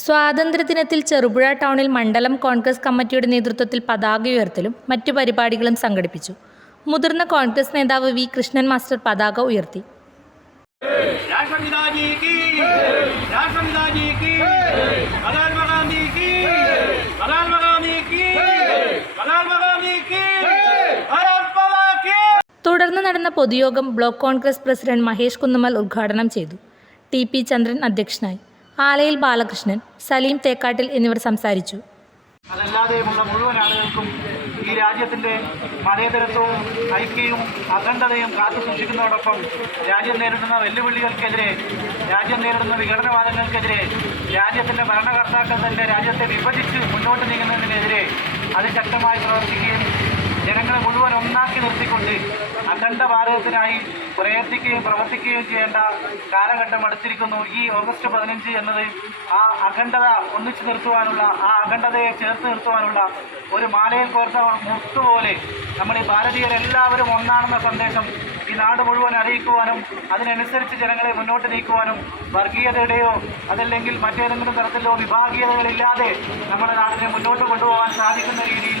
സ്വാതന്ത്ര്യദിനത്തിൽ ചെറുപുഴ ടൗണിൽ മണ്ഡലം കോൺഗ്രസ് കമ്മിറ്റിയുടെ നേതൃത്വത്തിൽ പതാക ഉയർത്തലും മറ്റു പരിപാടികളും സംഘടിപ്പിച്ചു. മുതിർന്ന കോൺഗ്രസ് നേതാവ് വി. കൃഷ്ണൻ മാസ്റ്റർ പതാക ഉയർത്തി. തുടർന്ന് നടന്ന പൊതുയോഗം ബ്ലോക്ക് കോൺഗ്രസ് പ്രസിഡന്റ് മഹേഷ് കുന്നുമൽ ഉദ്ഘാടനം ചെയ്തു. ടി പി ചന്ദ്രൻ അധ്യക്ഷനായി. ആലയിൽ ബാലകൃഷ്ണൻ സലീം തേക്കാട്ടിൽ എന്നിവർ സംസാരിച്ചു. അതല്ലാതെയുമുള്ള മുഴുവൻ ആളുകൾക്കും ഈ രാജ്യത്തിന്റെ മതേതരത്വവും ഐക്യവും അഖണ്ഡതയും കാത്തു സൂക്ഷിക്കുന്നതോടൊപ്പം രാജ്യം നേരിടുന്ന വെല്ലുവിളികൾക്കെതിരെ രാജ്യം നേരിടുന്ന വിഘടനവാദങ്ങൾക്കെതിരെ രാജ്യത്തിന്റെ ഭരണകർത്താക്കൾ തന്നെ രാജ്യത്തെ വിഭജിച്ച് മുന്നോട്ട് നീങ്ങുന്നതിനെതിരെ അതിശക്തമായി പ്രവർത്തിക്കുകയും ജനങ്ങളെ മുഴുവൻ ഒന്നാക്കി നിർത്തിക്കൊണ്ട് അഖണ്ഡ ഭാരതത്തിനായി പ്രയത്നിക്കുകയും പ്രവർത്തിക്കുകയും ചെയ്യേണ്ട കാലഘട്ടം അടുത്തിരിക്കുന്നു. ഈ ഓഗസ്റ്റ് പതിനഞ്ച് എന്നത് ആ അഖണ്ഡത ഒന്നിച്ചു നിർത്തുവാനുള്ള ആ അഖണ്ഡതയെ ചേർത്ത് നിർത്തുവാനുള്ള ഒരു മാലയിൽ കോർത്ത മുത്തുപോലെ നമ്മൾ ഈ ഭാരതീയരെല്ലാവരും ഒന്നാണെന്ന സന്ദേശം ഈ നാട് മുഴുവൻ അറിയിക്കുവാനും അതിനനുസരിച്ച് ജനങ്ങളെ മുന്നോട്ട് നീക്കുവാനും വർഗീയതയുടെയോ അതല്ലെങ്കിൽ മറ്റേതെങ്കിലും തരത്തിലോ വിഭാഗീയതകളില്ലാതെ നമ്മുടെ നാടിനെ മുന്നോട്ട് കൊണ്ടുപോകാൻ സാധിക്കുന്ന രീതിയിൽ